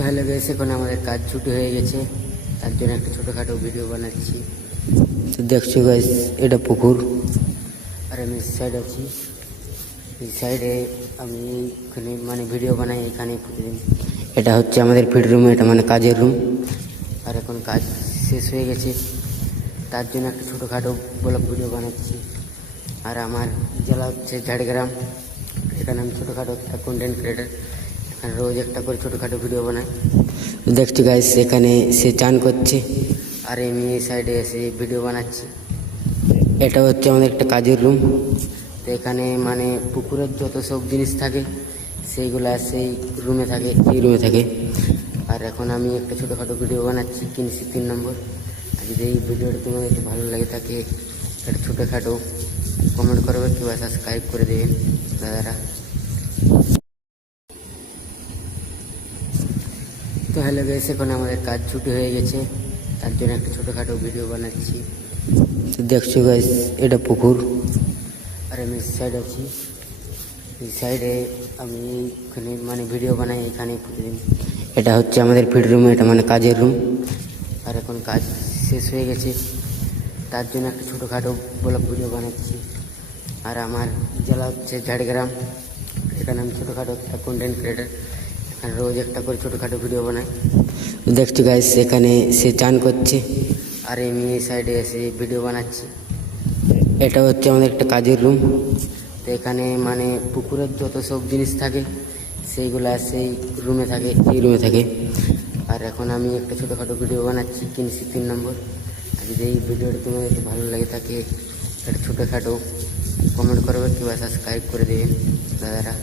তো hello guys, এখন আমাদের কাজ ছুটি হয়ে গেছে, তার জন্য একটা ছোটোখাটো ভিডিও বানাচ্ছি। তো দেখছো গাইস, এটা পুকুর আর আমি সাইড আছি। এই সাইডে আমি এখানে ভিডিও বানাই এখানে প্রতিদিন। এটা হচ্ছে আমাদের ফিড রুম, এটা কাজের রুম। আর এখন কাজ শেষ হয়ে গেছে, তার জন্য একটা ছোটোখাটো ব্লগ ভিডিও বানাচ্ছি। আর আমার জেলা হচ্ছে ঝাড়গ্রাম। এখানে আমি ছোটোখাটো একটা কন্টেন্ট ক্রিয়েটার, এখানে রোজ একটা করে ছোটোখাটো ভিডিও বানাই। দেখছি গাইস, এখানে সে চান করছে আর আমি এই সাইডে এসে ভিডিও বানাচ্ছি। এটা হচ্ছে আমাদের একটা কাজের রুম। তো এখানে পুকুরের যত সব জিনিস থাকে সেইগুলা সেই রুমে থাকে, এই রুমে থাকে। আর এখন আমি একটা ছোটোখাটো ভিডিও বানাচ্ছি, কিনছি 3 নম্বর। আর যদি এই ভিডিওটা তোমাদের ভালো লাগে থাকে একটা ছোটোখাটো কমেন্ট করবে কিংবা সাবস্ক্রাইব করে দেবেন দাদারা। তো হ্যালো গাইস, এখন আমাদের কাজ ছুটি হয়ে গেছে, তার জন্য একটা ছোটোখাটো ভিডিও বানাচ্ছি। তো দেখছো গাইস, এটা পুকুর আর আমি সাইড আছি। এই সাইডে আমি এখানে ভিডিও বানাই এখানে প্রতিদিন। এটা হচ্ছে আমাদের ফিড রুম, এটা কাজের রুম। আর এখন কাজ শেষ হয়ে গেছে, তার জন্য একটা ছোটোখাটো ব্লগ ভিডিও বানাচ্ছি। আর আমার জেলা হচ্ছে ঝাড়গ্রাম। এখানে আমি ছোটোখাটো একটা কন্টেন্ট ক্রিয়েটার, এখানে রোজ একটা করে ছোটোখাটো ভিডিও বানাই। দেখছি গাইস, এখানে সে চান করছে আর আমি এই সাইডে এসে ভিডিও বানাচ্ছি। এটা হচ্ছে আমাদের একটা কাজের রুম। তো এখানে পুকুরের যত সব জিনিস থাকে সেইগুলা সেই রুমে থাকে, এই রুমে থাকে। আর এখন আমি একটা ছোটোখাটো ভিডিও বানাচ্ছি, কিনছি 3 নম্বর। আর যদি এই ভিডিওটা তোমাদের ভালো লাগে থাকে একটা ছোটোখাটো কমেন্ট করবে কিংবা সাবস্ক্রাইব করে দেবেন দাদারা।